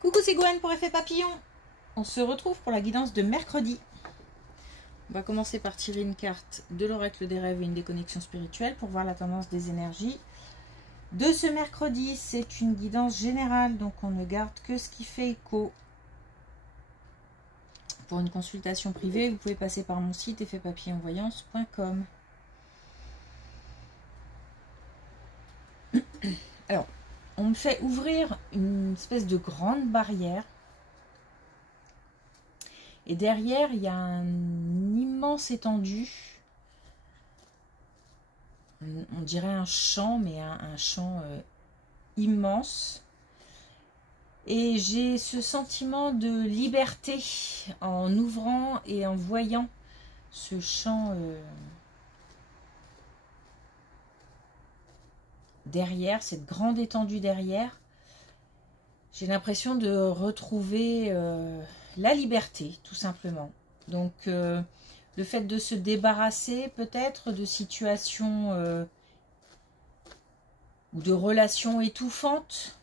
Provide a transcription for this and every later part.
Coucou, c'est Gwen pour Effet Papillon. On se retrouve pour la guidance de mercredi. On va commencer par tirer une carte de l'oracle des rêves et une déconnexion spirituelle pour voir la tendance des énergies de ce mercredi. C'est une guidance générale, donc on ne garde que ce qui fait écho. Pour une consultation privée, vous pouvez passer par mon site effetpapillonvoyance.com. Alors, on me fait ouvrir une espèce de grande barrière. Et derrière, il y a un immense étendue. On dirait un champ, mais un champ immense. Et j'ai ce sentiment de liberté en ouvrant et en voyant ce champ derrière, cette grande étendue derrière. J'ai l'impression de retrouver la liberté, tout simplement. Donc, le fait de se débarrasser peut-être de situations ou de relations étouffantes.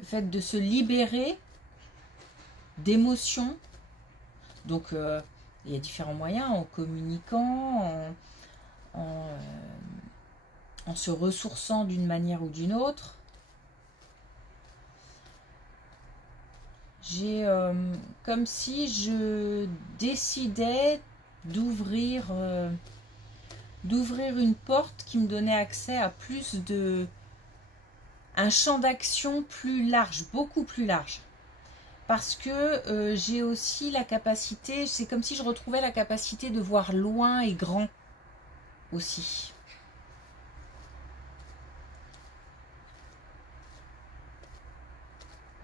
Le fait de se libérer d'émotions. Donc, il y a différents moyens, en communiquant, en se ressourçant d'une manière ou d'une autre. J'ai comme si je décidais d'ouvrir une porte qui me donnait accès à plus de... un champ d'action plus large, beaucoup plus large. Parce que j'ai aussi la capacité, c'est comme si je retrouvais la capacité de voir loin et grand aussi.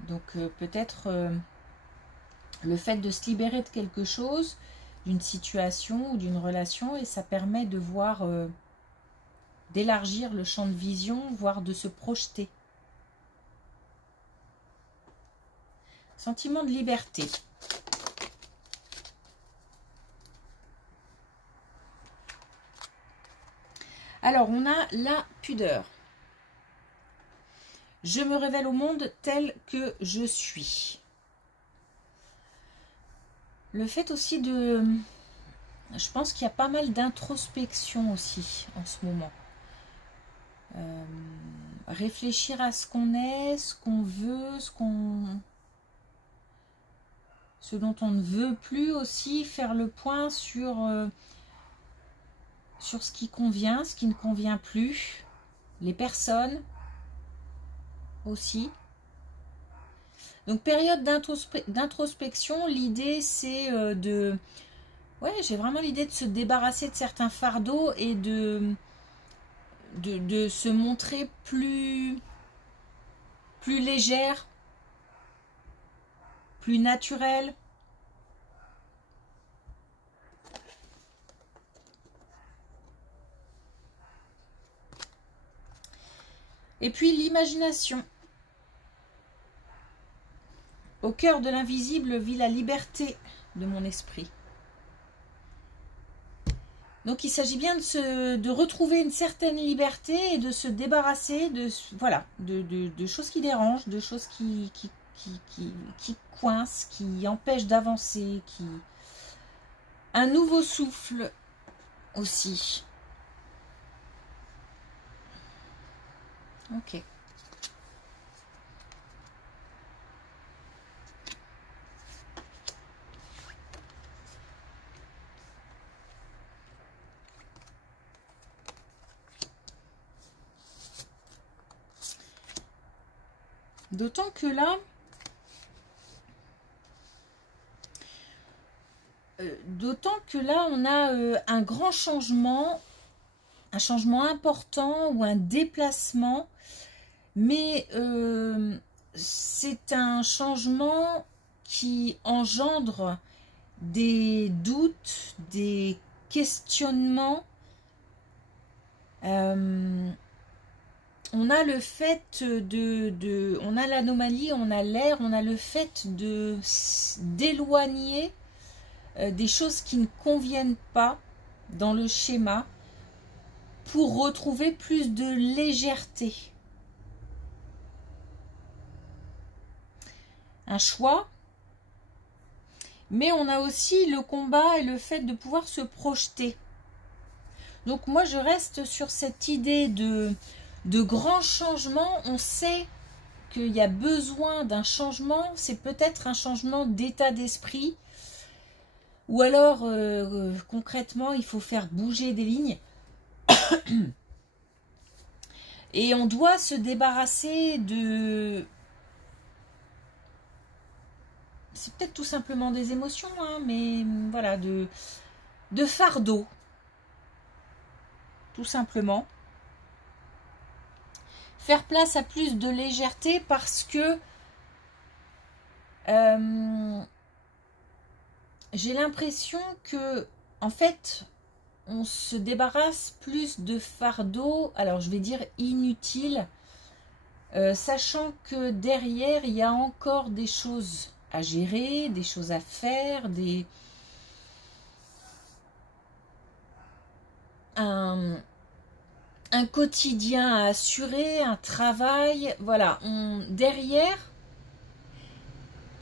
Donc peut-être le fait de se libérer de quelque chose, d'une situation ou d'une relation, et ça permet de voir, d'élargir le champ de vision, voire de se projeter. Sentiment de liberté. Alors, on a la pudeur. Je me révèle au monde tel que je suis. Le fait aussi de... Je pense qu'il y a pas mal d'introspection aussi en ce moment. Réfléchir à ce qu'on est, ce qu'on veut, ce dont on ne veut plus aussi, faire le point sur ce qui convient, ce qui ne convient plus, les personnes aussi. Donc période d'introspection, l'idée c'est de... Ouais, j'ai vraiment l'idée de se débarrasser de certains fardeaux et de se montrer plus légère, plus naturelle. Et puis l'imagination. Au cœur de l'invisible vit la liberté de mon esprit. Donc il s'agit bien de retrouver une certaine liberté et de se débarrasser de, voilà, de choses qui dérangent, de choses qui coincent, qui empêchent d'avancer, un nouveau souffle aussi. Ok. D'autant que là, on a un grand changement, un changement important ou un déplacement, mais c'est un changement qui engendre des doutes, des questionnements. On a le fait on a l'anomalie, on a l'air, on a le fait d'éloigner des choses qui ne conviennent pas dans le schéma pour retrouver plus de légèreté. un choix. Mais on a aussi le combat et le fait de pouvoir se projeter. Donc moi, je reste sur cette idée de grands changements. On sait qu'il y a besoin d'un changement. C'est peut-être un changement d'état d'esprit. Ou alors, concrètement, il faut faire bouger des lignes. Et on doit se débarrasser de... C'est peut-être tout simplement des émotions, hein, mais voilà, de fardeau. Tout simplement. Faire place à plus de légèreté parce que j'ai l'impression que, en fait, on se débarrasse plus de fardeau, alors je vais dire inutile, sachant que derrière, il y a encore des choses à gérer, des choses à faire, un quotidien à assurer, un travail, voilà. Derrière,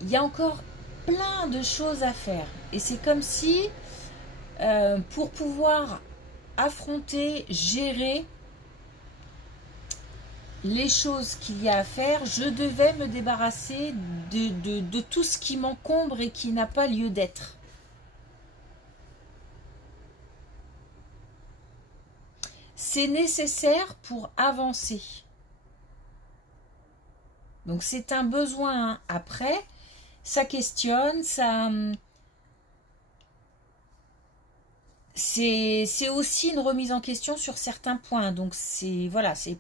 il y a encore plein de choses à faire. Et c'est comme si, pour pouvoir affronter, gérer les choses qu'il y a à faire, je devais me débarrasser de tout ce qui m'encombre et qui n'a pas lieu d'être. C'est nécessaire pour avancer. Donc c'est un besoin. Après, ça questionne, ça... C'est aussi une remise en question sur certains points. Donc c'est... Voilà, c'est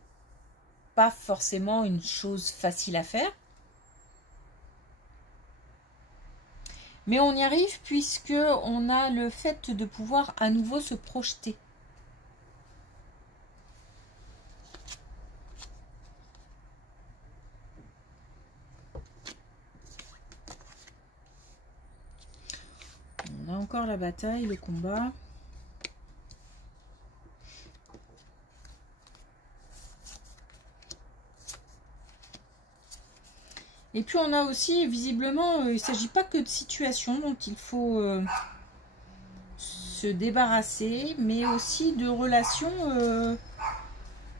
pas forcément une chose facile à faire. Mais on y arrive puisque on a le fait de pouvoir à nouveau se projeter. On a encore la bataille, le combat. Et puis on a aussi, visiblement, il ne s'agit pas que de situations dont il faut se débarrasser, mais aussi de relations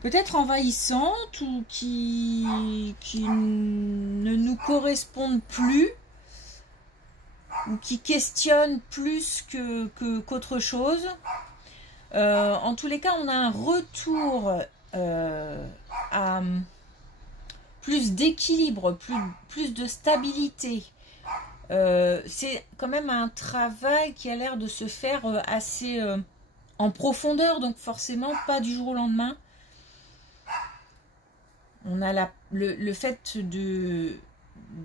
peut-être envahissantes ou qui ne nous correspondent plus, ou qui questionnent plus qu'autre chose. En tous les cas, on a un retour à... plus d'équilibre, plus de stabilité. C'est quand même un travail qui a l'air de se faire assez en profondeur, donc forcément pas du jour au lendemain. On a le fait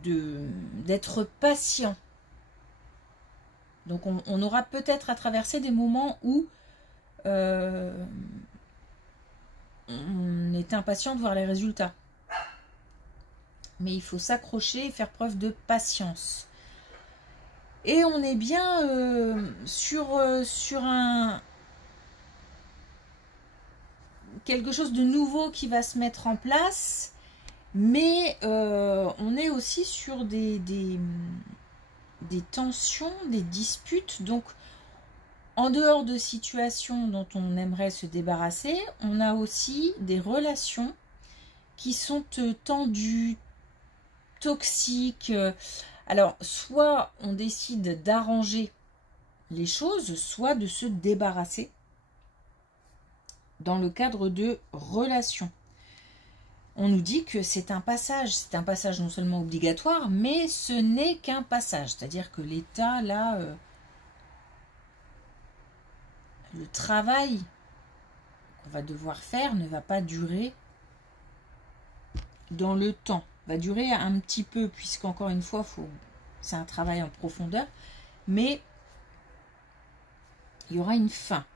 d'être patient. Donc on aura peut-être à traverser des moments où on est impatient de voir les résultats. Mais il faut s'accrocher et faire preuve de patience. Et on est bien sur quelque chose de nouveau qui va se mettre en place. Mais on est aussi sur des tensions, des disputes. Donc, en dehors de situations dont on aimerait se débarrasser, on a aussi des relations qui sont tendues, toxiques. Alors, soit on décide d'arranger les choses, soit de se débarrasser dans le cadre de relations. On nous dit que c'est un passage non seulement obligatoire, mais ce n'est qu'un passage. C'est-à-dire que l'État, là, le travail qu'on va devoir faire ne va pas durer dans le temps. Va durer un petit peu, puisqu'encore une fois, c'est un travail en profondeur, mais il y aura une fin.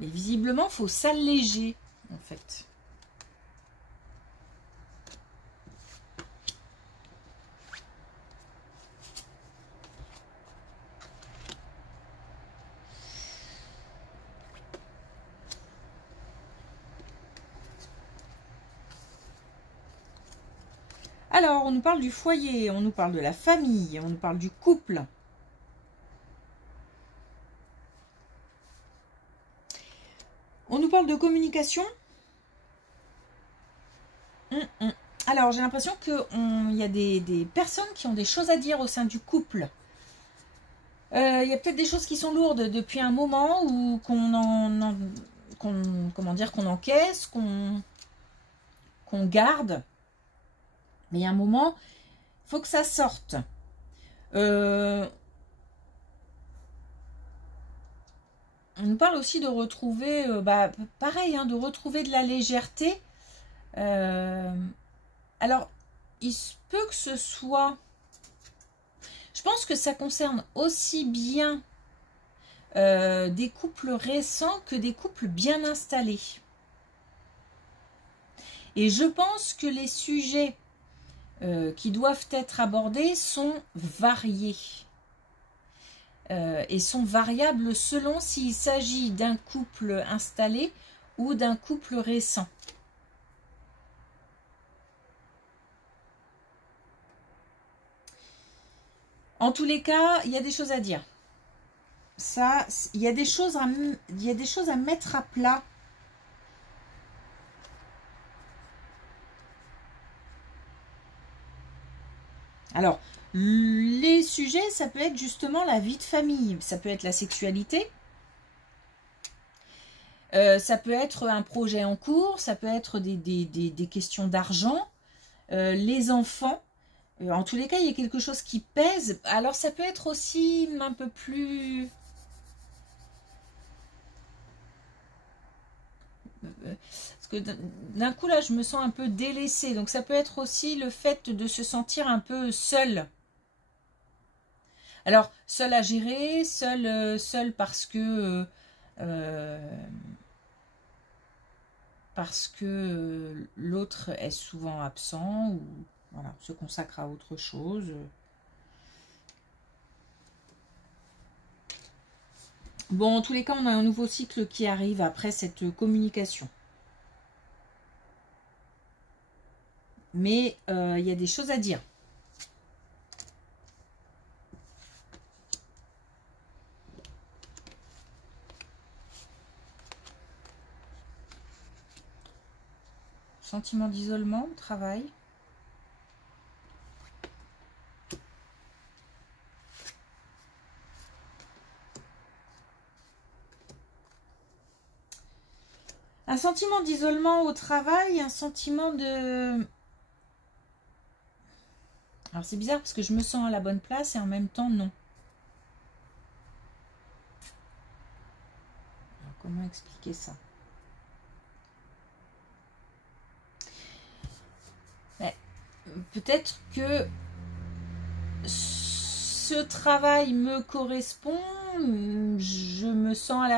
Mais visiblement, il faut s'alléger, en fait. Alors, on nous parle du foyer, on nous parle de la famille, on nous parle du couple. On nous parle de communication. Alors, j'ai l'impression qu'il y a des personnes qui ont des choses à dire au sein du couple. Il y a peut-être des choses qui sont lourdes depuis un moment ou qu'on encaisse, qu'on garde. Mais il y a un moment, il faut que ça sorte. On nous parle aussi de retrouver, pareil, de retrouver de la légèreté. Alors, il se peut que ce soit... Je pense que ça concerne aussi bien des couples récents que des couples bien installés. Et je pense que les sujets qui doivent être abordés sont variés. Et sont variables selon s'il s'agit d'un couple installé ou d'un couple récent. En tous les cas, il y a des choses à dire. Ça, il y a des choses à mettre à plat. Alors, les sujets, ça peut être justement la vie de famille, ça peut être la sexualité, ça peut être un projet en cours, ça peut être des questions d'argent, les enfants. En tous les cas, il y a quelque chose qui pèse. Alors, ça peut être aussi un peu plus... Parce que d'un coup, là, je me sens un peu délaissée. Donc, ça peut être aussi le fait de se sentir un peu seule. Alors, seule à gérer, seule parce que l'autre est souvent absent ou voilà, se consacre à autre chose. Bon, en tous les cas, on a un nouveau cycle qui arrive après cette communication. Mais il y a des choses à dire. Sentiment d'isolement au travail. Un sentiment d'isolement au travail, un sentiment de... Alors c'est bizarre parce que je me sens à la bonne place et en même temps non. Alors, comment expliquer ça? Peut-être que ce travail me correspond, je me sens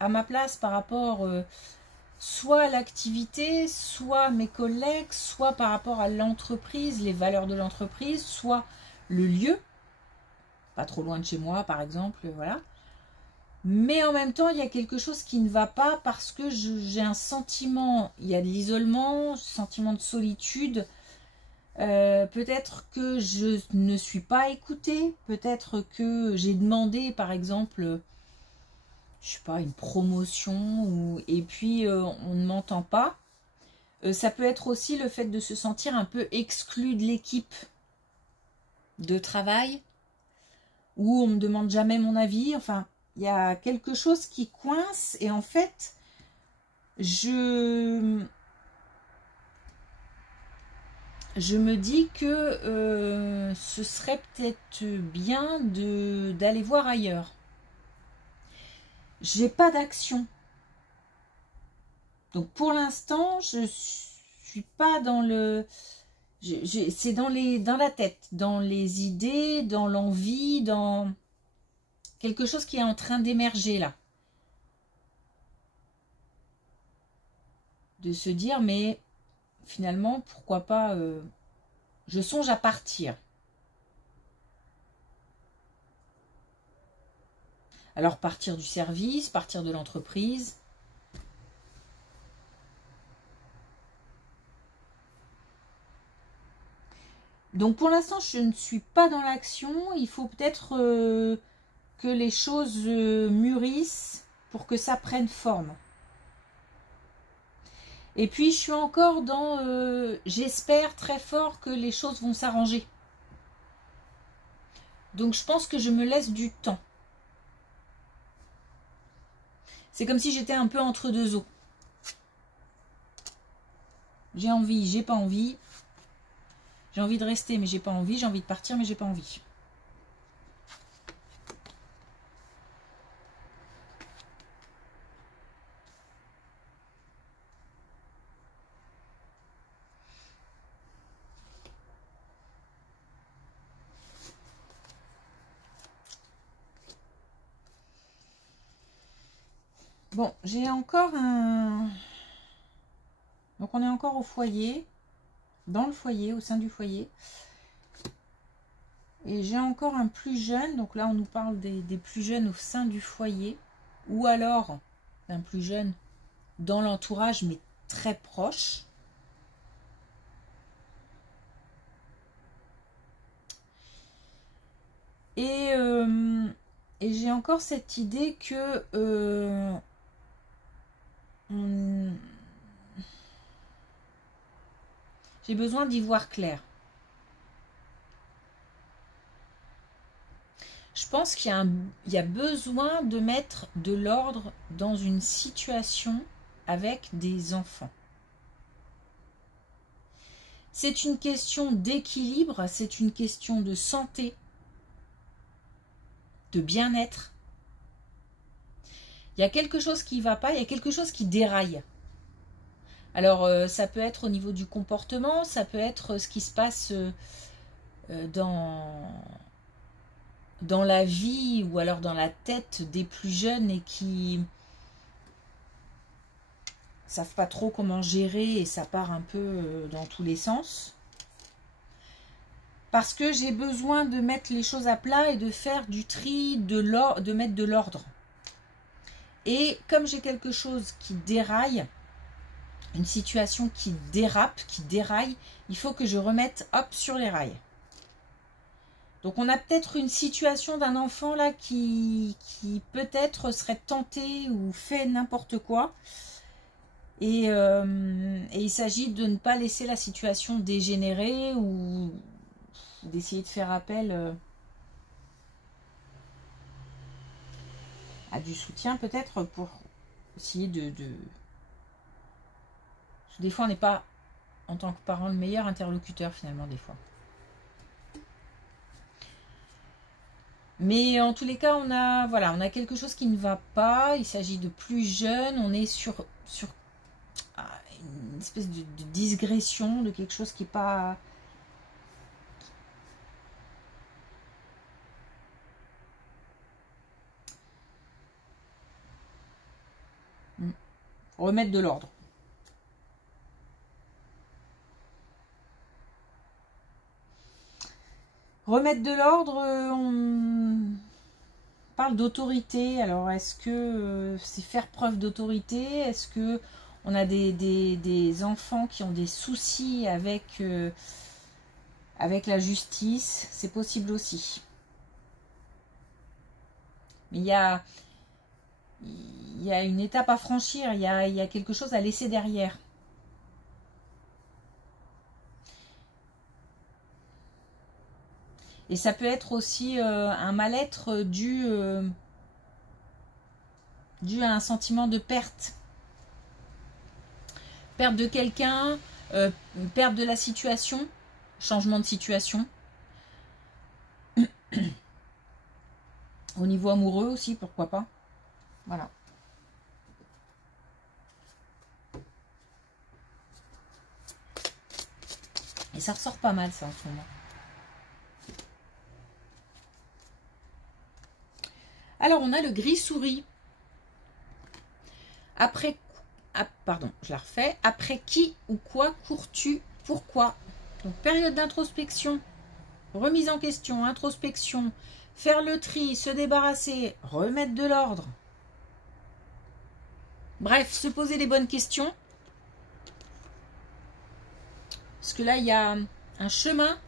à ma place par rapport soit à l'activité, soit à mes collègues, soit par rapport à l'entreprise, les valeurs de l'entreprise, soit le lieu, pas trop loin de chez moi par exemple, voilà. Mais en même temps, il y a quelque chose qui ne va pas parce que j'ai un sentiment, il y a de l'isolement, sentiment de solitude. Peut-être que je ne suis pas écoutée, peut-être que j'ai demandé par exemple, je sais pas, une promotion et puis on ne m'entend pas. Ça peut être aussi le fait de se sentir un peu exclu de l'équipe de travail où on me demande jamais mon avis. Enfin, il y a quelque chose qui coince et en fait, je me dis que ce serait peut-être bien d'aller voir ailleurs. J'ai pas d'action. Donc pour l'instant, je suis pas dans le... C'est dans la tête, dans les idées, dans l'envie, dans quelque chose qui est en train d'émerger là. De se dire, mais finalement, pourquoi pas... je songe à partir. Alors partir du service, partir de l'entreprise. Donc pour l'instant, je ne suis pas dans l'action. Il faut peut-être que les choses mûrissent pour que ça prenne forme. Et puis je suis encore dans j'espère très fort que les choses vont s'arranger. Donc je pense que je me laisse du temps. C'est comme si j'étais un peu entre deux eaux. J'ai envie, j'ai pas envie. J'ai envie de rester, mais j'ai pas envie. J'ai envie de partir, mais j'ai pas envie. Bon, j'ai encore un... Donc on est encore au foyer, dans le foyer, au sein du foyer. Et j'ai encore un plus jeune, donc là on nous parle des plus jeunes au sein du foyer. Ou alors d'un plus jeune dans l'entourage, mais très proche. Et j'ai encore cette idée que... j'ai besoin d'y voir clair. Je pense qu'il y a besoin de mettre de l'ordre dans une situation avec des enfants. C'est une question d'équilibre, c'est une question de santé, de bien-être. Il y a quelque chose qui ne va pas, il y a quelque chose qui déraille. Alors, ça peut être au niveau du comportement, ça peut être ce qui se passe dans la vie ou alors dans la tête des plus jeunes et qui savent pas trop comment gérer et ça part un peu dans tous les sens. Parce que j'ai besoin de mettre les choses à plat et de faire du tri, de mettre de l'ordre. Et comme j'ai quelque chose qui déraille, une situation qui dérape, qui déraille, il faut que je remette hop sur les rails. Donc on a peut-être une situation d'un enfant là qui peut-être serait tenté ou fait n'importe quoi. Et il s'agit de ne pas laisser la situation dégénérer ou d'essayer de faire appel à du soutien peut-être pour essayer de... Des fois on n'est pas en tant que parent le meilleur interlocuteur finalement des fois. Mais en tous les cas, on a quelque chose qui ne va pas. Il s'agit de plus jeunes. On est sur une espèce de digression, de quelque chose qui n'est pas... Remettre de l'ordre. Remettre de l'ordre, on parle d'autorité. Alors, est-ce que c'est faire preuve d'autorité? Est-ce que on a des enfants qui ont des soucis avec la justice? C'est possible aussi. Mais il y a une étape à franchir, il y a quelque chose à laisser derrière. Et ça peut être aussi un mal-être dû à un sentiment de perte. Perte de quelqu'un, perte de la situation, changement de situation. Au niveau amoureux aussi, pourquoi pas. Voilà. Et ça ressort pas mal ça en ce moment. Alors, on a le gris-souris. Après... Ah, pardon, je la refais. Après qui ou quoi cours-tu? Pourquoi? Donc, période d'introspection, remise en question, introspection, faire le tri, se débarrasser, remettre de l'ordre. Bref, se poser les bonnes questions. Parce que là, il y a un chemin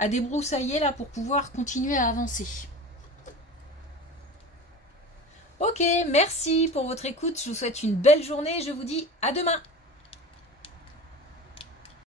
à débroussailler là pour pouvoir continuer à avancer. Ok, merci pour votre écoute. Je vous souhaite une belle journée. Je vous dis à demain.